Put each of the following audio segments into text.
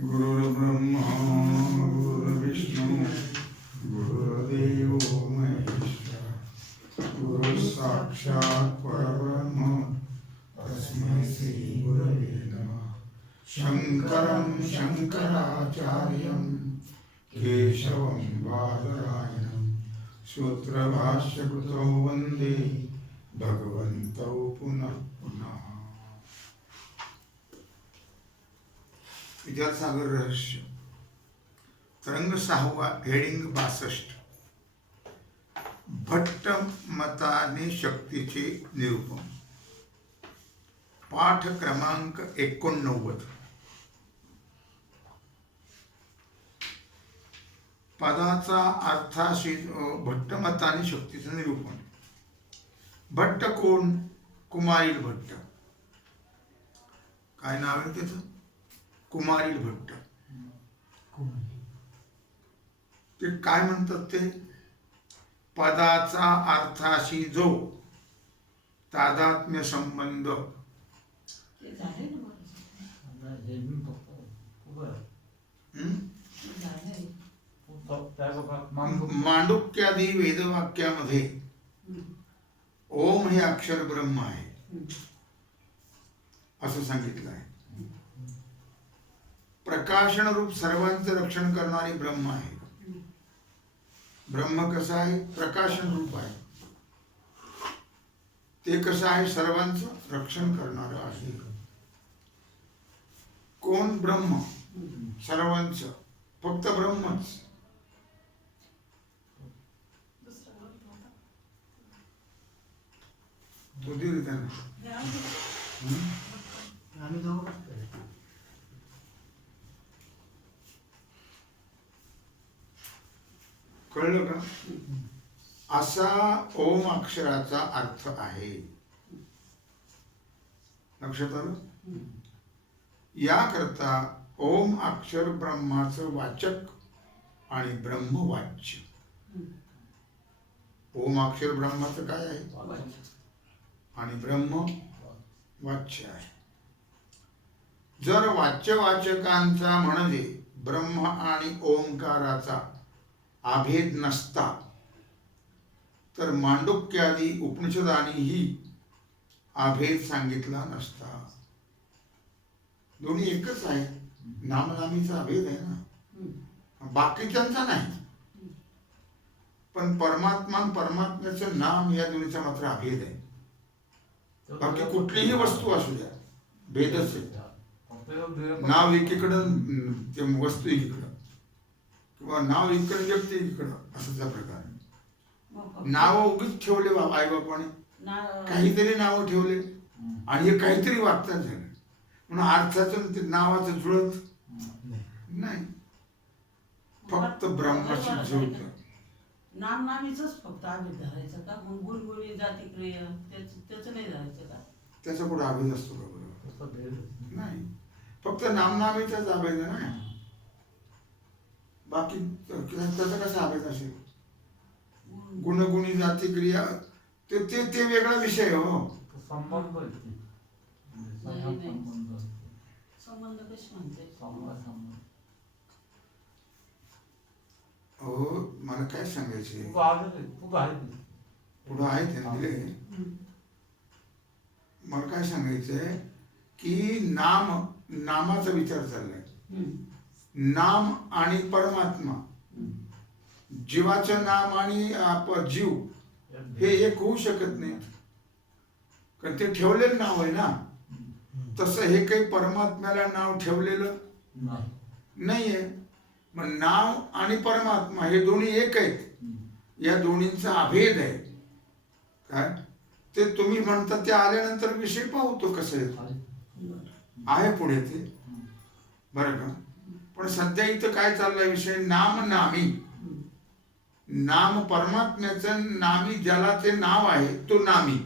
गुरुर्ब्रह्मा गुरुर्विष्णू गुरुर्देवो महेश्वरः गुरुः साक्षात् परब्रह्म तस्मै श्री गुरवे नमः। शंकरं शंकराचार्यं केशवं बादरायणं सूत्रभाष्यकृतौ वन्दे भगवन्तौ पुनः पुनः। विद्यासागर रहस्य तरंग 6वा हेडिंग 62 भट्ट मताने शक्तीचे निरूपण पाठ क्रमांक 89 पदाचा अर्थाशी भट्ट मताने शक्तीचे निरूपण। भट्ट कोण? कुमारील भट्ट। काय नाव आहे त्याचं? कुमारील भट्ट। ते काय म्हणतात? ते पदाचा अर्थाशी जो तादात्म्य संबंध मांडुक्यादी वेदवाक्यामध्ये ओम हे अक्षर ब्रह्म आहे असं सांगितलं आहे। प्रकाशन रूप सर्वांचं रक्षण करणारी ब्रह्म आहे। ब्रह्म कसं आहे? प्रकाशन रूप आहे। ते कसं आहे? सर्वांचं रक्षण करणारं आहे। कोण? ब्रह्म। सर्वांचं, फक्त ब्रह्मच। कळलं का? असा ओम अक्षराचा अर्थ आहे। लक्षात आलं? याकरता ओम अक्षर ब्रह्माचं वाचक आणि ब्रह्मवाच्य। ओम अक्षर ब्रह्माचं काय आहे? आणि ब्रह्म वाच्य आहे। जर वाच्यवाचकांचा म्हणजे ब्रह्म आणि ओंकाराचा अभेद नसता तर मांडुक्यादी उपनिषदांनीही अभेद सांगितला नसता। दोन्ही एकच आहे। नामनामीचा अभेद आहे ना, बाकीच्यांचा नाही। पण परमात्मा परमात्म्याचं नाम या दोन्हीचा मात्र अभेद आहे। बाकी कुठलीही वस्तू असू द्या, भेदच आहे। नाव एकीकडं ते वस्तू एकीकडं, किंवा नाव इकडं व्यक्ती इकडं, असाचा प्रकार आहे। नाव उगीच ठेवले आई बापाने, काहीतरी नाव ठेवले आणि हे काहीतरी वागतात झालं म्हणून अर्थाचं ते नावाचं जुळत नाही। फक्त ब्रह्माची जुळत। नामनामीच फक्त अभेद धरायचं का? मग गुणगुणी जातिक्रिय त्याचं नाही धरायचं का? त्याचा कुठं अभेद असतो का? बरोबर नाही, फक्त नामनामीचाच अभेद आहे ना। बाकी त्याचा कसा अभेद असेल? गुणगुणी जातिक्रिया ते ते ते वेगळा विषय हो। संबंध कसे म्हणते? हो, मला काय सांगायचे? पुढं आहे त्याने दिले। मला काय सांगायचंय की नामाचा विचार चाललाय। नाम आणि परमात्मा, जीवाचं नाम आणि जीव हे एक होऊ शकत नाही, कारण ते ठेवलेलं नाव आहे ना। तसं हे काही परमात्म्याला नाव ठेवलेलं नाहीये। मग नाव आणि परमात्मा हे दोन्ही एक आहेत। या दोन्हींचा अभेद आहे काय ते तुम्ही म्हणता। ते आल्यानंतर विषय पाहू तो कसं आहे पुढे ते, बरं का? पण सध्या इथं काय चाललाय विषय? नाम नामी, नाम परमात्म्याचं, नामी ज्याला ते नाव आहे तो नामी।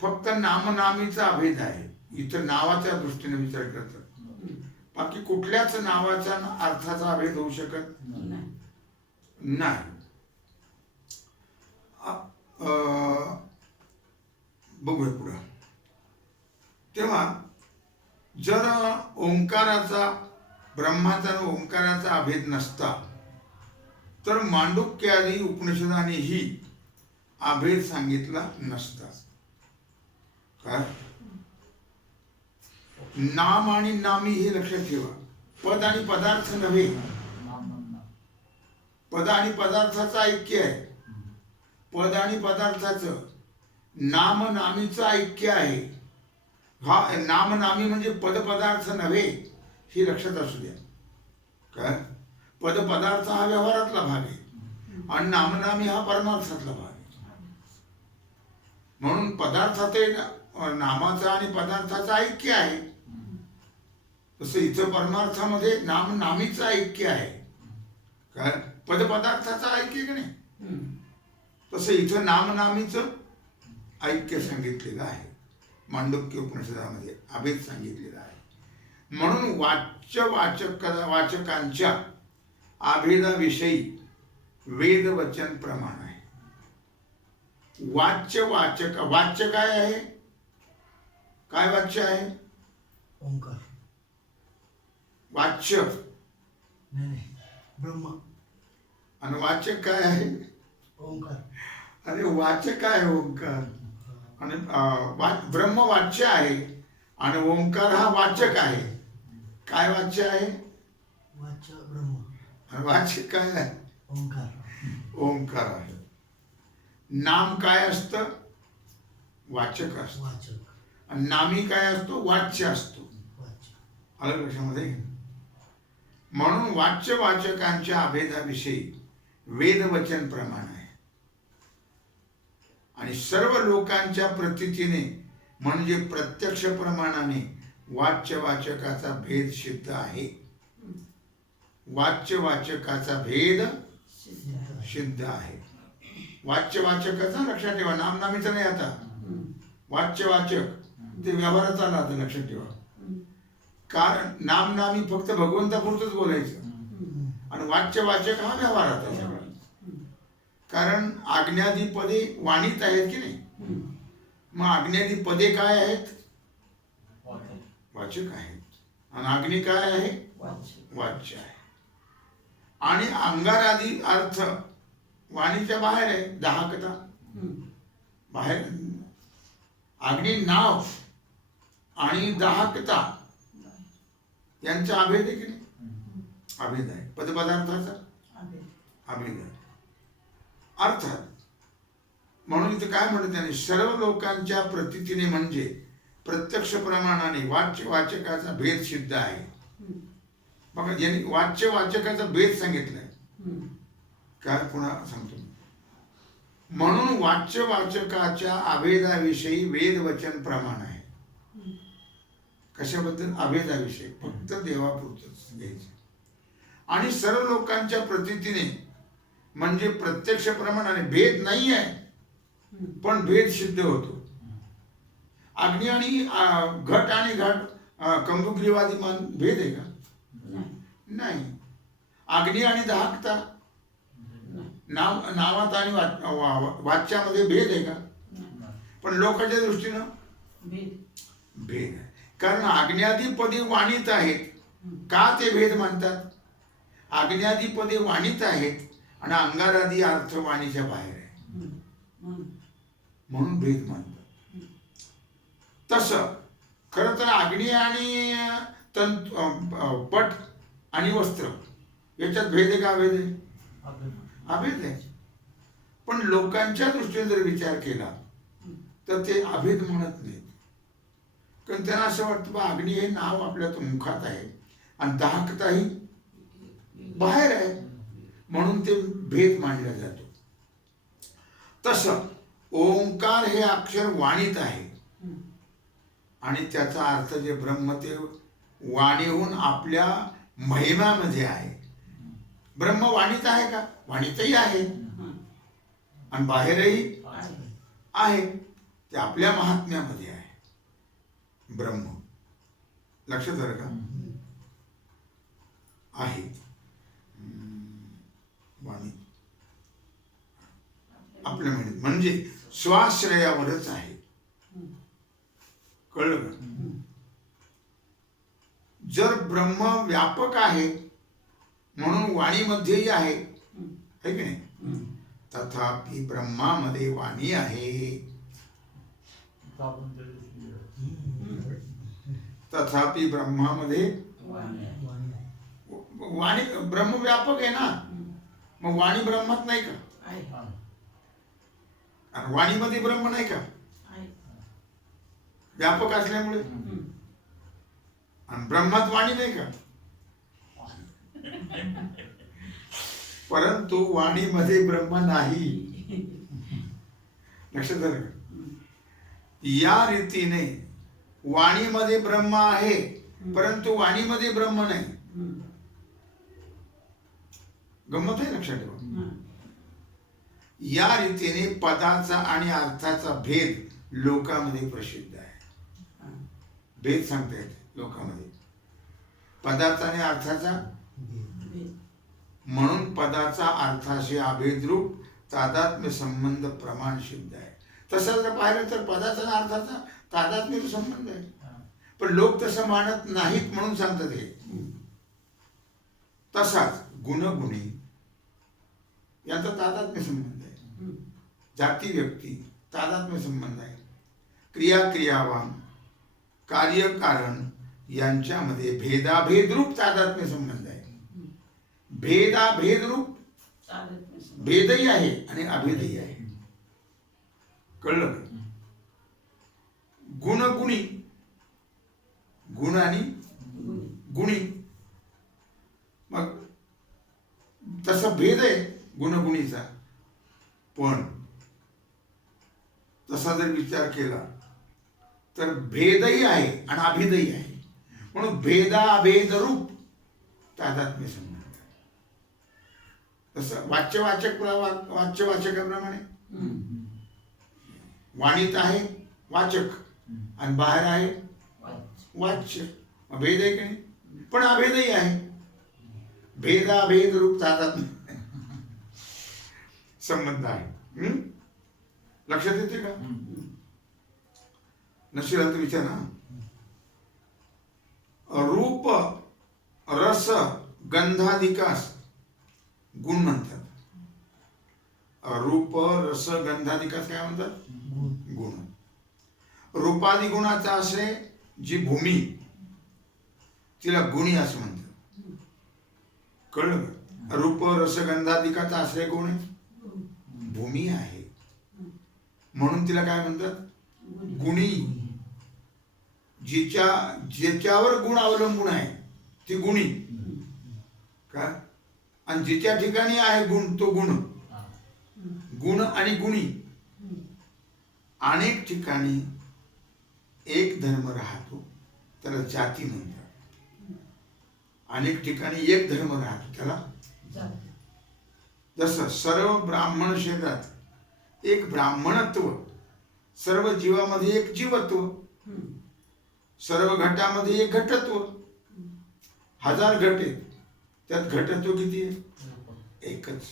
फक्त नामनामीचा अभेद आहे। इथं नावाच्या दृष्टीने विचार करतात, बाकी कुठल्याच नावाच्या अर्थाचा अभेद होऊ शकत नाही। बघूया पुढं। तेव्हा जर ओंकाराचा ब्रह्माचा आणि ओंकाराचा अभेद नसता तर मांडुक्यादी उपनिषदानेही अभेद सांगितला नसता. काय नाम आणि नामी हे लक्षात ठेवा. पद आणि पदार्थ नव्हे, पद आणि पदार्थाचं ऐक्य आहे. पद आणि पदार्थाचं नाम नामीचं ऐक्य आहे. हा नाम नामी म्हणजे पद पदार्थ नव्हे, हे लक्षात असू द्या. काय पद पदार्थ हा व्यवहारातला भाग आहे आणि नामनामी हा परमार्थातला भाग आहे. म्हणून पदार्थात नामाचा आणि पदार्थाचं ऐक्य आहे. तसं इथं परमार्थामध्ये नाम नामीचं ऐक्य आहे. काय पद पदार्थाचं ऐक्य की नाही, तसं इथं नाम नामीचं ऐक्य सांगितलेलं आहे. मांडुक्य उपनिषदामध्ये अभेद सांगितलेला आहे. म्हणून वाचकांच्या अभेदाविषयी वेद वचन प्रमाण आहे. वाच्य काय आहे? काय वाच्य आहे? ओंकार. वाच्य नाही ब्रह्म. आणि वाचक काय आहे? ओंकार. अरे वाचक आहे ओंकार. आणि ब्रह्म वाच्य आहे आणि ओंकार हा वाचक आहे. काय वाच्य आहे? वाच्य ब्रह्म. आणि वाचक काय आहे? ओंकार. ओंकार आहे. नाम काय असतं? वाचक असतं. वाचक. आणि नामी काय असतो? वाच्य असतो. वाच्य. आलं लक्षामध्ये? म्हणून वाचकांच्या अभेदाविषयी वेदवचन प्रमाण आहे. आणि सर्व लोकांच्या प्रतीतीने म्हणजे प्रत्यक्ष प्रमाणाने वाचकाचा भेद सिद्ध आहे. वाचकाचा भेद सिद्ध आहे. वाचकाचा लक्षात ठेवा, नामनामीचा नाही. आता वाचक ते व्यवहारात आला. आता लक्षात ठेवा, कारण नामनामी फक्त भगवंतापुरतच बोलायचं आणि वाचक हा व्यवहारात आहे सगळा. कारण आज्ञादी पदे वाणीत आहेत की नाही. मग आज्ञादी पदे काय आहेत? वाचक आहेत. आणि आज्ञा काय आहे? वाच्य आहे. आणि अंगारादी अर्थ वाणीच्या बाहेर आहे. दाहकता बाहेर. आज्ञा नाव आणि दाहकता यांचा अभेद आहे की नाही? अभेद आहे. पदपदार्थाचा अभेद आहे. अर्थात म्हणून इथं काय म्हणत त्याने, सर्व लोकांच्या प्रतीतीने म्हणजे प्रत्यक्ष प्रमाणाने वाचकाचा भेद सिद्ध आहे. बघा यांनी वाचकाचा भेद सांगितलाय. काय पुन्हा सांगतो. म्हणून वाचकाच्या अभेदाविषयी वेदवचन प्रमाण आहे. कशाबद्दल? अभेदाविषयी. फक्त देवापुरतच घ्यायचं. आणि सर्व लोकांच्या प्रतीतीने म्हणजे प्रत्यक्ष प्रमाणाने भेद नाही आहे, पण भेद सिद्ध होतो. अग्नी आणि घट आणि कंबुग्रीवादी मान भेद आहे का? नाही. अग्नी आणि दाहकता नावात आणि वाच्यामध्ये भेद आहे का? पण लोकांच्या दृष्टीनं भेद आहे. कारण आज्ञादिपदी वाणीत आहेत. का ते भेद मानतात? आज्ञादिपदी वाणीत आहेत आणि अंगारादी अर्थ वाणीच्या बाहेर आहे, म्हणून भेद मानतात. तसं खरं तर आग्नेय आणि पट आणि वस्त्र याच्यात भेद आहे का? अभेद आहे. अभेद आहे. पण लोकांच्या दृष्टीने जर विचार केला तर ते अभेद म्हणत नाहीत. कारण त्यांना असं वाटतं बा अग्नी हे नाव आपल्या मुखात आहे आणि दाहकताही बाहेर आहे, म्हणून ते भेद मानला जातो. तसं ओंकार हे अक्षर वाणीत आहे आणि त्याचा अर्थ जे ब्रह्म ते वाणीहून आपल्या महिमामध्ये आहे. ब्रह्म वाणीत आहे का? वाणीतही आहे आणि बाहेरही आहे. ते आपल्या महात्म्यामध्ये आहे ब्रह्म. लक्षात आलं का? आहे वाणी आपल्या म्हणजे स्वाश्रयावरच आहे. कळलं का? जर ब्रह्म व्यापक आहे म्हणून वाणीमध्येही आहे, है की नाही? तथापि ब्रह्मामध्ये वाणी आहे. तथापि ब्रह्मामध्ये वाणी आहे. वाणी आहे. वाणी, ब्रह्म व्यापक आहे ना, मग वाणी ब्रह्मात नाही का? आहे. आणि वाणीमध्ये ब्रह्म नाही का? आहे. व्यापक असल्यामुळे. आणि ब्रह्मात वाणी नाही का? परंतु वाणीमध्ये ब्रह्म नाही. लक्षात आलं का? या रीतीने वाणीमध्ये ब्रह्म आहे परंतु वाणीमध्ये ब्रह्म नाही. गंमत आहे, लक्षात ठेवा. या रीतीने पदाचा आणि अर्थाचा भेद लोकांमध्ये प्रसिद्ध आहे. भेद सांगता येते लोकांमध्ये, पदाचा आणि अर्थाचा. म्हणून पदाचा अर्थाशी अभेदरूप तादात्म्य संबंध प्रमाण सिद्ध आहे. तसं जर पाहिलं तर पदाचा आणि अर्थाचा तादात्म्य संबंध आहे, पण लोक तसं मानत नाहीत म्हणून सांगतात हे. तसाच गुणगुणी यांचा तादात्म्य संबंध आहे. जाती व्यक्ती तादात्म्य संबंध आहे. क्रिया क्रियावान कार्य कारण यांच्यामध्ये भेदाभेदरूप तादात्म्य संबंध आहे. भेदाभेदरूप भेदही आहे आणि अभेदही आहे. कळलं? गुणगुणी, गुण आणि गुणी, मग तसा भेद आहे गुणगुणीचा. पण तसा जर विचार केला तर भेदही आहे आणि अभेदही आहे. म्हणून भेदाभेद रूप तादात्म्य संबंध. तसं वाच्यवाचकाप्रमाणे वाणीत आहे वाचक आणि बाहेर आहे वाच्य. भेद आहे की नाही? पण अभेदही आहे. भेदाभेद रूप तादात्म्य संबंध आहे. लक्षात येते का? नशील तर विचार ना. रूप रस गंधाधिकास गुण म्हणतात. रूप रस गंधाधिकास काय म्हणतात? गुण. रूपादी गुणाचा आश्रय जी भूमी तिला गुणी असं म्हणतात. कळलं का? रूप रस गंधाधिकाचा आश्रय कोण आहे? भूमी आहे. म्हणून तिला काय म्हणतात? गुणी. ज्याच्यावर गुण अवलंबून आहे ती गुणी का? आणि जिच्या ठिकाणी आहे गुण तो गुण. गुण आणि गुणी. अनेक ठिकाणी एक धर्म राहतो त्याला जाती म्हणतात. अनेक ठिकाणी एक धर्म राहतो त्याला. जसं सर्व ब्राह्मण शरीरात एक ब्राह्मणत्व, सर्व जीवामध्ये एक जीवत्व, सर्व घटामध्ये एक घटत्व. 1000 घट आहेत त्यात घटत्व किती आहे? एकच.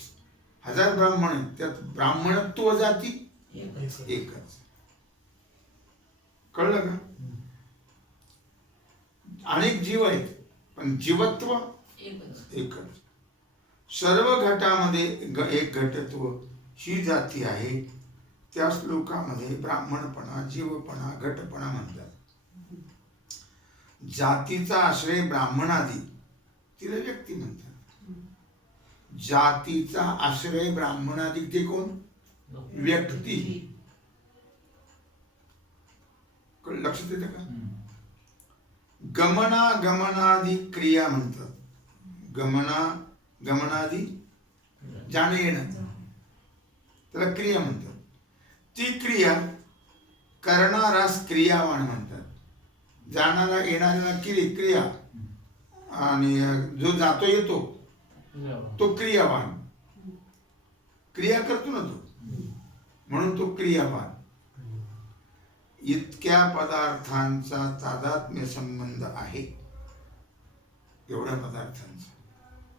1000 ब्राह्मण आहेत त्यात ब्राह्मणत्व जाती एकच. कळलं का? अनेक जीव आहेत पण जीवत्व एकच. सर्व घटामध्ये एक घटत्व ही जाती आहे. त्या श्लोकामध्ये ब्राह्मणपणा, जीवपणा, घटपणा म्हणतात. जातीचा आश्रय ब्राह्मणादी तिला व्यक्ती म्हणतात. जातीचा आश्रय ब्राह्मणादी ते कोण? व्यक्ती. लक्षात येतं का? गमना गमनादी क्रिया म्हणतात. गमनादी जाणं येणं त्याला क्रिया म्हणतात. ती क्रिया करणारास क्रियावान म्हणतात. जाणारा येणाऱ्याला क्रिया आणि जो जातो येतो तो क्रियावान. क्रिया करतो ना तो, म्हणून तो क्रियावान. इतक्या पदार्थांचा तादात्म्य संबंध आहे. एवढ्या पदार्थांचा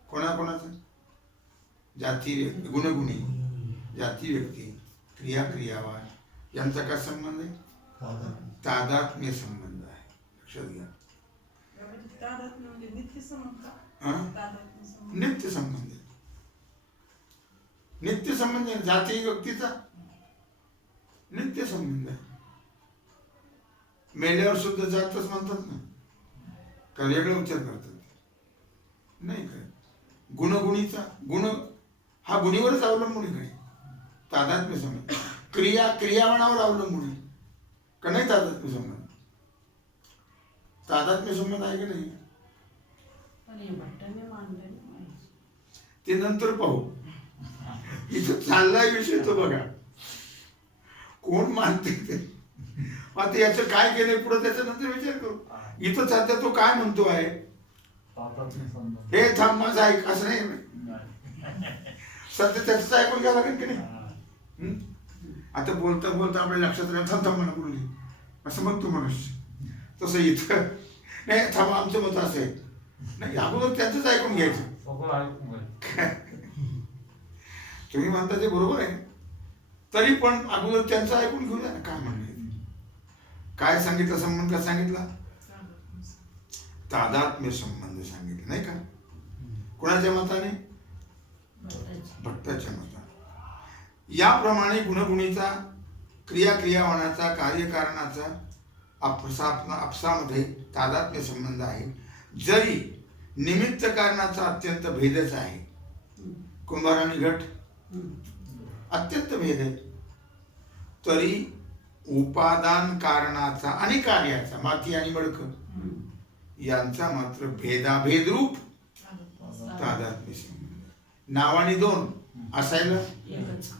कोणाकोणाचा? जाती व्यक्ती, गुणगुणी, जाती व्यक्ती, क्रिया क्रियावान यांचा काय संबंध आहे? तादात्म्य संबंध आहे. लक्षात घ्या. नित्य संबंध का? हा? तादात्म्य संबंध. नित्य संबंध आहे. नित्य संबंध आहे. जाती व्यक्तीचा नित्य संबंध आहे. मेल्यावर सुद्धा जातच म्हणतात ना, का वेगळा उच्चार करतात? नाही काय. गुणगुणीचा गुण हा गुणीवरच अवलंबून आहे काय? तादात्म्य संबंध. क्रिया क्रियावणावर अवलंबून आहे का नाही? तादात्म्य संबंध. तादात्म्य संबंध आहे की नाही? पण हे भट्टाने मानलंय ना माहिती. ते नंतर पाहू. इथं चाललाय विषय तो बघा, कोण मानते ते. आता याचं काय केलंय पुढे त्याचा नंतर विचार करू. इथं सध्या तो काय म्हणतो आहे, हे थांब माझं ऐक, असं नाही. सध्या त्याच ऐकून घ्यावं लागेल की नाही? आता बोलता बोलता आपल्या लक्षात राहत थांब थांब म्हणा बोलली असं म्हणतो मनुष्य. तसं इथं नाही, थांब आमचं मत असं आहे नाही, अगोदर त्यांचंच ऐकून घ्यायचं. तुम्ही म्हणता ते बरोबर आहे, तरी पण अगोदर त्यांचं ऐकून घेऊया ना. काय म्हणले, काय सांगितलं संबंध? का सांगितला? तादात्म्य संबंध सांगितले नाही का? कोणाच्या मताने? भट्टाच्या मताने. याप्रमाणे गुणगुणीचा, क्रिया क्रियावनाचा, कार्यकारणाचा आपसामध्ये तादात्म्य संबंध आहे. जरी निमित्त कारणाचा अत्यंत भेदच आहे. कुंभार आणि घट अत्यंत भेद आहे, तरी उपादान कारणाचा आणि कार्याचा, माती आणि मडकं, यांचा मात्र भेदाभेद रूप तादात्म्य संबंध. नावाने दोन असायला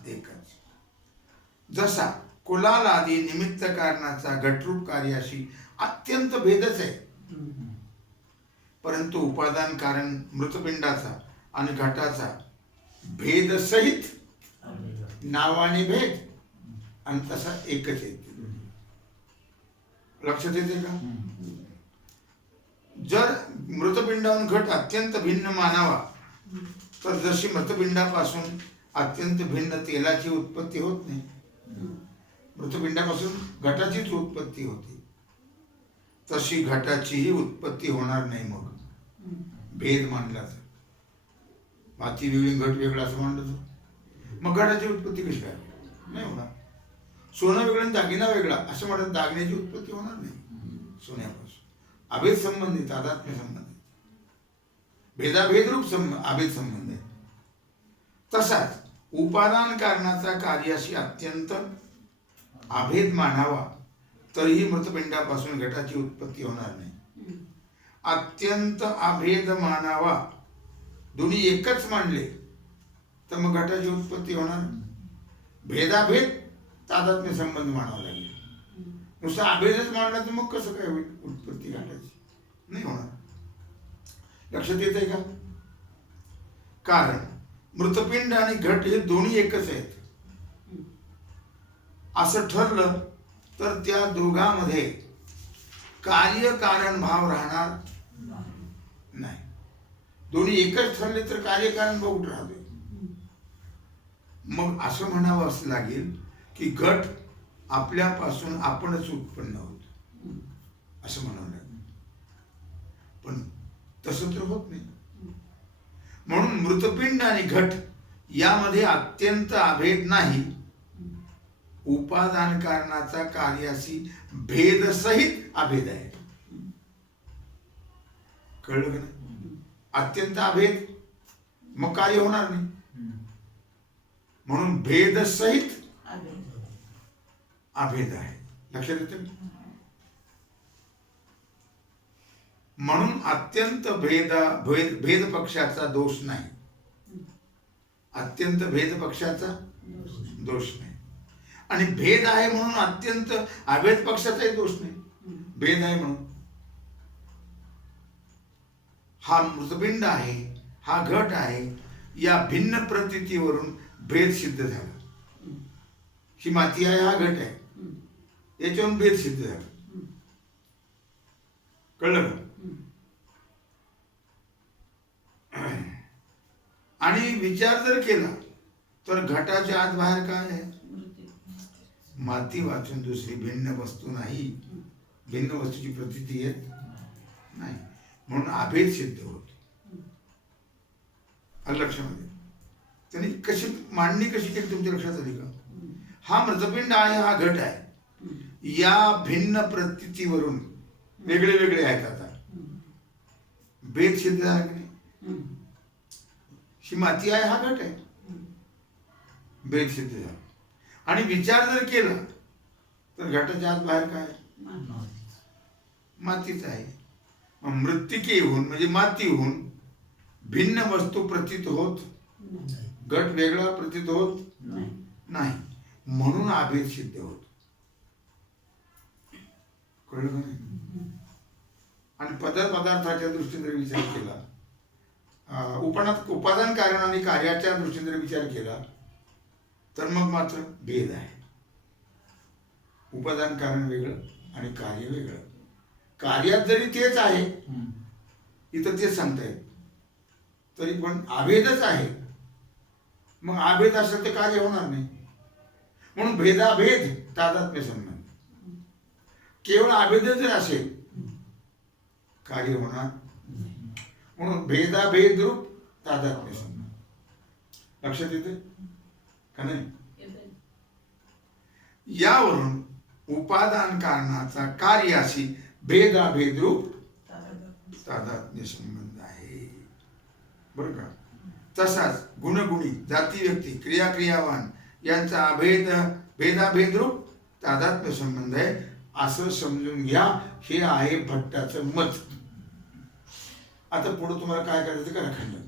एकच. जसा कुलाल आदी निमित्त कारणाचा घटरूप कार्याशी अत्यंत भेदच आहे, परंतु उपादान कारण मृतपिंडाचा आणि घटाचा भेद सहित नावाने भेद आणि तसा एकच येते. लक्षात येते का? जर मृतपिंडाहून घट अत्यंत भिन्न मानावा, तर जशी मृतपिंडापासून अत्यंत भिन्न तेलाची उत्पत्ती होत नाही, मृतपिंडापासून घटाचीच उत्पत्ती होते, तशी घटाचीही उत्पत्ती होणार नाही. मग भेद मानला तर माती वेगळी घट वेगळा असं मानलं तर मग घटाची उत्पत्ती कशी काय? नाही होणार. सोनं वेगळं आणि दागिना वेगळा असं म्हणत दागिन्याची उत्पत्ती होणार नाही सोन्यापासून. अभेद संबंध आहे, तादात्म्य संबंध आहे, भेदाभेद रूप अभेद संबंध आहे. तसाच उपादान कारणाचा कार्याशी अत्यंत अभेद मानावा, तरीही मृतपिंडापासून घटाची उत्पत्ती होणार नाही. अत्यंत अभेद मानावा, दोन्ही एकच मानले तर मग घटाची उत्पत्ती होणार. भेदाभेद तादात्म्य संबंध मानावा लागेल. नुसतं अभेदच मानला तर मग कसं काय होईल उत्पत्ती घटाची? नाही होणार. लक्षात येत आहे का? कारण मृतपिंड आणि घट हे दोन्ही एकच आहेत असं ठरलं तर त्या दोघांमध्ये कार्यकारण भाव राहणार नाही. दोन्ही एकच ठरले तर कार्यकारण भाव कुठं राहते? मग असं म्हणावं असं लागेल की घट आपल्यापासून आपणच उत्पन्न होतो असं म्हणावं लागेल. पण तसं तर होत नाही. म्हणून मृतपिंड आणि घट यामध्ये अत्यंत अभेद नाही, उपादान कारणाचा कार्याशी भेद सहित अभेद आहे. कळलं का नाही? अत्यंत अभेद मग कार्य होणार नाही, म्हणून भेद सहित अभेद आहे. लक्षात येतं? म्हणून अत्यंत भेद पक्षाचा दोष नाही. अत्यंत भेद पक्षाचा दोष नाही. आणि भेद आहे म्हणून अत्यंत अभेद पक्षाचाही दोष नाही. भेद आहे म्हणून हा मृतपिंड आहे, हा घट आहे, या भिन्न प्रतीतीवरून भेद सिद्ध झाला. ही माती आहे, हा घट आहे, याच्यावरून भेद सिद्ध झाला. कळलं का? आणि विचार जर केला तर घटाच्या आत बाहेर काय आहे? माती वाचून दुसरी भिन्न वस्तू नाही. भिन्न वस्तूची प्रतीती येत नाही. म्हणून अभेद सिद्ध होतो. आलं लक्षामध्ये? त्यांनी कशी मांडणी कशी केली तुमच्या लक्षात आली का? हा मृतपिंड आहे, हा घट आहे, या भिन्न प्रतीतीवरून वेगळे वेगळे आहेत. आता भेद सिद्ध झाला की नाही? ही माती आहे, हा घट आहे, भेद सिद्ध झाला. आणि विचार जर केला तर घटाच्या आत बाहेर काय? मातीच आहे. मृत्तिकेहून म्हणजे मातीहून भिन्न वस्तू प्रतीत होत, घट वेगळा प्रतीत होत नाही, म्हणून अभेद सिद्ध होत. कळलं का नाही? आणि पदार्थाच्या दृष्टीने जर विचार केला, उपादान कारण आणि कार्याच्या दृष्टीने जर विचार केला तर मग मात्र भेद आहे. उपादान कारण वेगळं आणि कार्य वेगळं. कार्यात जरी तेच आहे, इथं तेच सांगतायत, तरी पण अभेदच आहे. मग अभेद असेल तर कार्य होणार नाही. म्हणून भेदाभेद तादात्म्य संबंध. केवळ अभेद जर असेल कार्य होणार. म्हणून भेदाभेद रूप तादात्म्य संबंध. लक्षात येते का नाही? यावरून उपादान कारणाचा कार्याशी भेदाभेद रूप तादात्म्य संबंध आहे. बरं का? तसाच गुणगुणी, जाती व्यक्ती, क्रिया क्रियावान यांचा भेदाभेद रूप तादात्म्य संबंध आहे, असं समजून घ्या. हे आहे भट्टाचं मत. आता पुढे तुम्हाला काय करायचं करा, खंडन.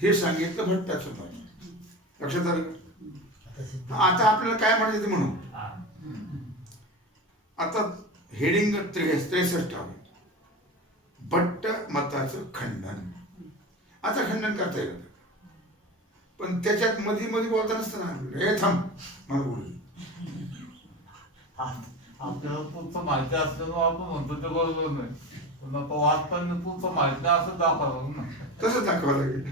हे सांगितलं भट्टाचं मत. लक्षात आलं? आता आपल्याला काय म्हणायचं ते म्हणू. आता हेडिंग 63 आहे, भट्ट मताचं खंडन. आता खंडन करता येईल, पण त्याच्यात मध्ये मध्ये बोलता नसतं ना, हे थांब मला बोल. आपल्याला पुढचं माहिती असल्यानं आपण म्हणतो ते बरोबर नाही, पण आता वाचताना पुढचं माहिती असं दाखवावं ना. तसं दाखवावं लागेल.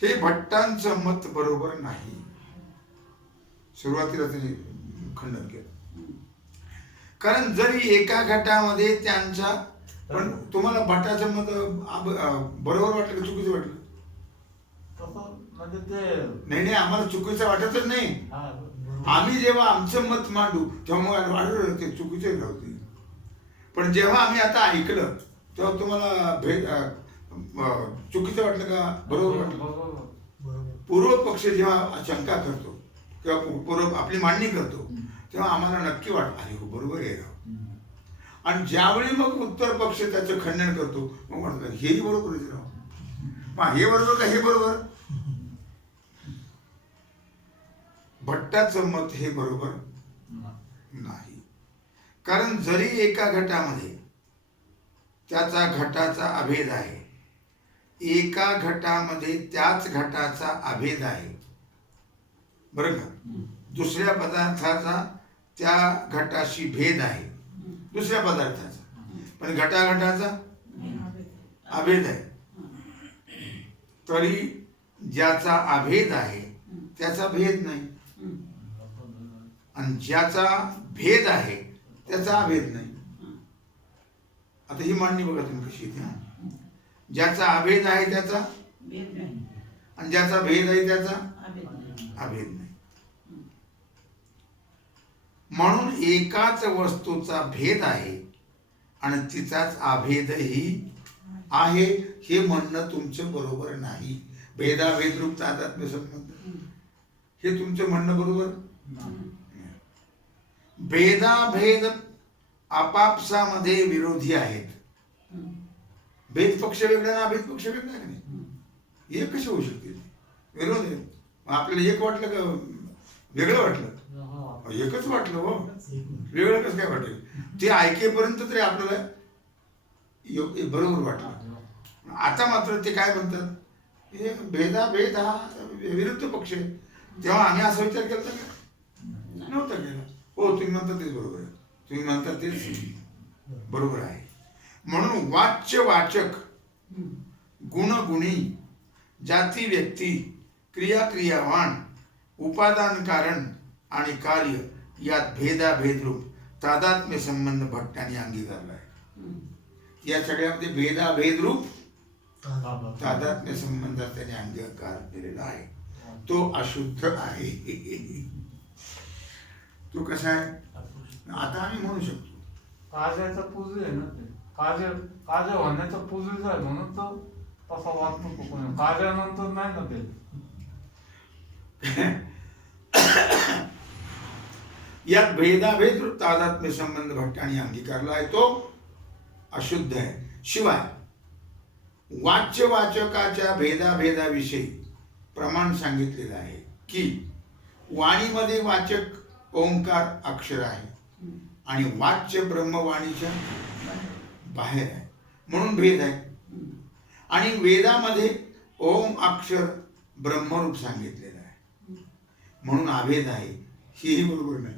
हे भट्टांचं मत बरोबर नाही. सुरुवातीला त्यांनी खंडन केलं. कारण जरी एका गटामध्ये त्यांच्या, पण तुम्हाला भट्टाचं मत बरोबर वाटलं की चुकीचं वाटलं? म्हणजे ते नाही, आम्हाला चुकीचं वाटतच नाही. आम्ही जेव्हा आमचं मत मांडू तेव्हा वाढलं ते चुकीचे होते. पण जेव्हा आम्ही आता ऐकलं तेव्हा तुम्हाला चुकीचं वाटलं का बरोबर वाटलं? पूर्व पक्ष जेव्हा शंका करतो किंवा पूर्व आपली मांडणी करतो तेव्हा आम्हाला नक्की वाटतं अरे हो बरोबर आहे राव. आणि ज्यावेळी मग उत्तर पक्ष त्याचं खंडन करतो मग वाटतं हेही बरोबर आहे राव. मग हे बरोबर का हे बरोबर? भट्टाचं मत हे बरोबर नाही. कारण जरी एका घटामध्ये त्याचा घटाचा अभेद आहे, एका घटामध्ये त्याच घटाचा अभेद आहे, बरं का? दुसऱ्या पदार्थाचा त्या घटाशी भेद आहे, दुसऱ्या पदार्थाचा, पण घटाघटाचा अभेद आहे. तरी ज्याचा अभेद आहे त्याचा भेद नाही, आणि ज्याचा भेद आहे त्याचा अभेद नाही. आता ही मांडणी बघा तुम्ही कशी येते. ज्याचा अभेद आहे त्याचा आणि ज्याचा भेद आहे त्याचा अभेद नाही. म्हणून एकाच वस्तूचा भेद आहे आणि तिचाच अभेदही आहे हे म्हणणं तुमचं बरोबर नाही. भेदाभेद रूप तादात्म्य संबंध हे तुमचं म्हणणं बरोबर. भेदाभेद आपापसामध्ये विरोधी आहेत. भेद पक्ष वेगळा ना अभेद पक्ष वेगळा आहे नाही. एक कसे होऊ शकते? विरोध आहे. आपल्याला एक वाटलं का वेगळं वाटलं? एकच वाटलं हो, वेगळं कसं काय वाटेल? ते ऐकेपर्यंत तरी आपल्याला बरोबर वाटलं. आता मात्र ते काय म्हणतात, हे भेदाभेद हा विरुद्ध पक्ष आहे. तेव्हा आम्ही असा विचार केला का? नव्हता केला. हो तुम्ही म्हणता तेच बरोबर आहे, तुम्ही म्हणता तेच बरोबर आहे. म्हणून वाच्य वाचक, गुणगुणी, जाती व्यक्ती, क्रिया क्रियावान, उपादान कारण आणि कार्य यात भेदाभेद रूप तादात्म्य संबंध भट्टाने अंगीकारलाय. हम्म. या सगळ्यामध्ये भेदाभेद रूप तादात्म्य. तादात्म्य संबंधात त्याने अंगीकार केलेला आहे. तो अशुद्ध आहे. तो कसा आहे आता आम्ही म्हणू शकतो काजळचा पूर्वी आहे ना ते. काजळ होण्याचा पूर्वीच आहे म्हणून तो तसा वागतो तो कोणी. काजळनंतर नाही ना ते. यात भेदाभेद रूप तादात्म्य संबंध भट्टाने अंगीकारला आहे. तो अशुद्ध आहे. शिवाय वाच्यवाचकाच्या भेदाभेदाविषयी प्रमाण सांगितलेलं आहे की वाणीमध्ये वाचक ओंकार अक्षर आहे आणि वाच्य ब्रह्मवाणीच्या बाहेर आहे म्हणून भेद आहे. आणि वेदामध्ये ओम अक्षर ब्रह्मरूप सांगितलेलं आहे म्हणून अभेद आहे. हेही बरोबर नाही.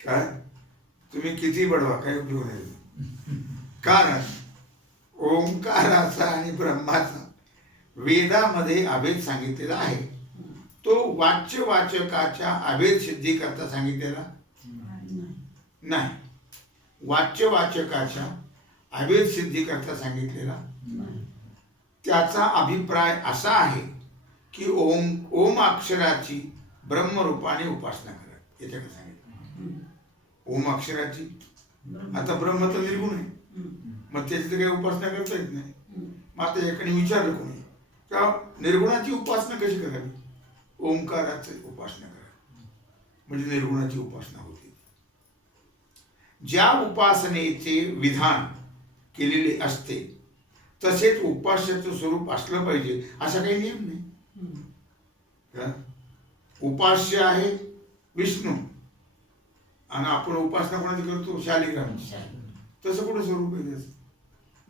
काय तुम्ही किती बडवा काही उपयोग नाही. कारण ओंकाराचा आणि ब्रह्माचा वेदामध्ये अभेद सांगितलेला आहे. तो वाच्यवाचकाच्या अभेद सिद्धी करता सांगितलेला नाही. वाच्यवाचकाच्या अभेद सिद्धी करता सांगितलेला त्याचा अभिप्राय असा आहे की ओम अक्षराची ब्रह्मरूपाने उपासना करा. याच्याकडे सांगितलं ओम अक्षराची. आता ब्रह्म तर निर्गुण आहे मग त्याची तर काही उपासना करता येत नाही. मग आता एकाने विचारलं कोणी का निर्गुणाची उपासना कशी करावी. ओंकाराची उपासना करा म्हणजे निर्गुणाची उपासना होते. ज्या उपासनेचे विधान केलेले असते तसेच उपास्याचं स्वरूप असलं पाहिजे असा काही नियम नाही. उपास्य आहे विष्णू आणि आपण उपासना कोणाची करतो शालिग्रामची. तसं कुठं स्वरूप आहे त्याचं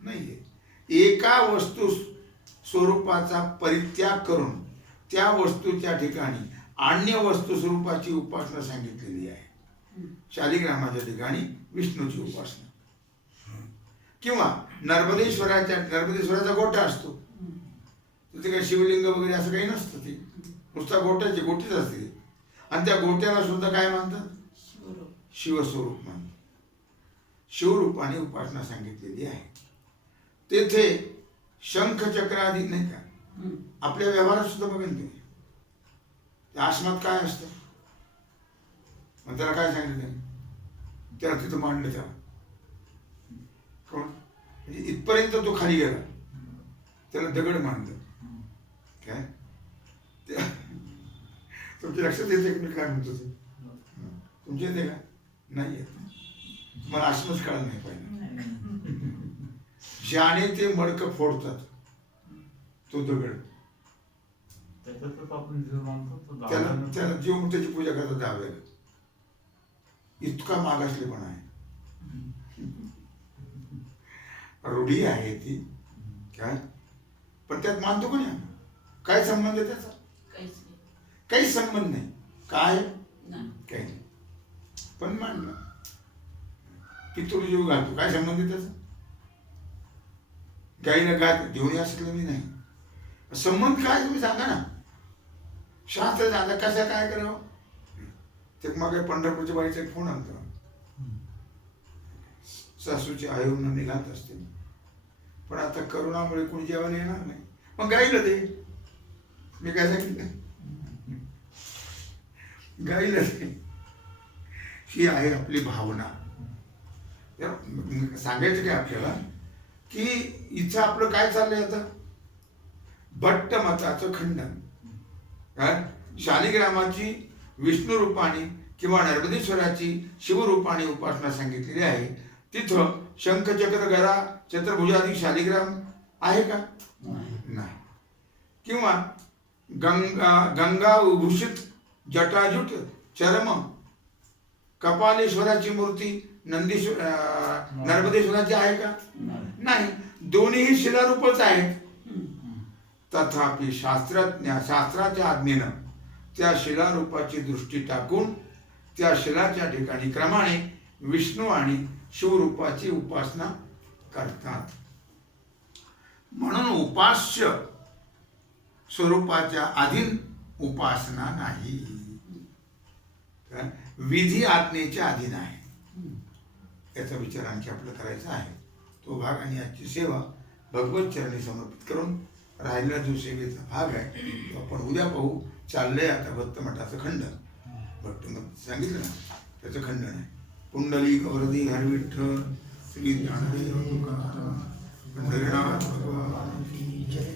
नाहीये. एका वस्तू स्वरूपाचा परित्याग करून त्या वस्तूच्या ठिकाणी अन्य वस्तू स्वरूपाची उपासना सांगितलेली आहे. शालिग्रामाच्या ठिकाणी विष्णूची उपासना. किंवा नर्मदेश्वराचा गोठा असतो तिथे काही शिवलिंग वगैरे असं काही नसतं. ते नुसता गोठीच असते आणि त्या गोट्याला सुद्धा काय मानतात शिवस्वरूप मानतात. शिवरूपाने उपासना सांगितलेली आहे. तेथे शंख चक्र आदी नाही का आपल्या व्यवहारात सुद्धा बघेन तुम्ही. त्या आश्रमात काय असतं मग त्याला काय सांगितलं त्याला तिथं मांडलं. त्याला कोण म्हणजे इथपर्यंत तो खाली गेला त्याला दगड मांडलं. काय तुमच्या लक्षात येते की मी काय म्हणतो ते तुमच्या येते का नाही येत. मला आश्रमच कळलं नाही पाहिजे. ज्याने ते मडकं फोडतात तो दगड त्याच्यातच आपण जीव मानतो तो त्याला दाव्यानं. त्याला जीव त्याची पूजा करतात दाव्याला. इतका मागासलेपणा आहे. रूढी आहे ती काय पण त्यात मानतो कोणी काय संबंध आहे त्याचा काहीच संबंध नाही. काय काही नाही पण मानलं. पितृ जीव घालतो काय संबंध आहे त्याचा. गाईला गात देऊन असलं मी नाही. संबंध काय तुम्ही सांगा ना. शास्त्र सांगा कसा काय करावं. ते मग पंढरपूरच्या बाईचा एक फोन आलता. सासूची आईवरून निघात असते पण आता करोनामुळे कोणी जेवायला येणार नाही मग गाईला दे. मी काय सांगितलं गाईला दे. ही आहे आपली भावना. सांगायचं काय आपल्याला की इथं आपलं काय चाललंय आता भट्ट मताचं खंडन. काय शालिग्रामाची विष्णू रूपाने किंवा नर्मदेश्वराची शिवरूपाने उपासना सांगितलेली आहे. तिथं शंखचक्र गदा चतुर्भुजादी शालिग्राम आहे का नाही. किंवा गंगा विभूषित जटाजूट चरम कपालेश्वराची मूर्ती नर्मदेश्वराची आहे का नाही. दोन्हीही शिलारूपच आहेत. तथापि शास्त्राच्या आज्ञेनं त्या शिलारूपाची दृष्टी टाकून त्या शिलाच्या ठिकाणी क्रमाने विष्णू आणि शिवरूपाची उपासना करतात. म्हणून उपास्य स्वरूपाच्या अधीन उपासना नाही. काय? विधी आज्ञेच्या अधीन आहे, हम्म. याचा विचार आणखी आपलं करायचा आहे. तो भाग आणि आजची सेवा भगवत चरणी समर्पित करून राहिलेला जो सेवेचा भाग आहे तो आपण उद्या पाहू. चाललंय आता भक्त मठाचं खंडन, भक्तमठ सांगितलं ना त्याचं खंडन आहे. पुंडलिक वरदी हर विठ्ठल श्री ज्ञानदेव तुकाराम पंढरीनाथ भगवान जय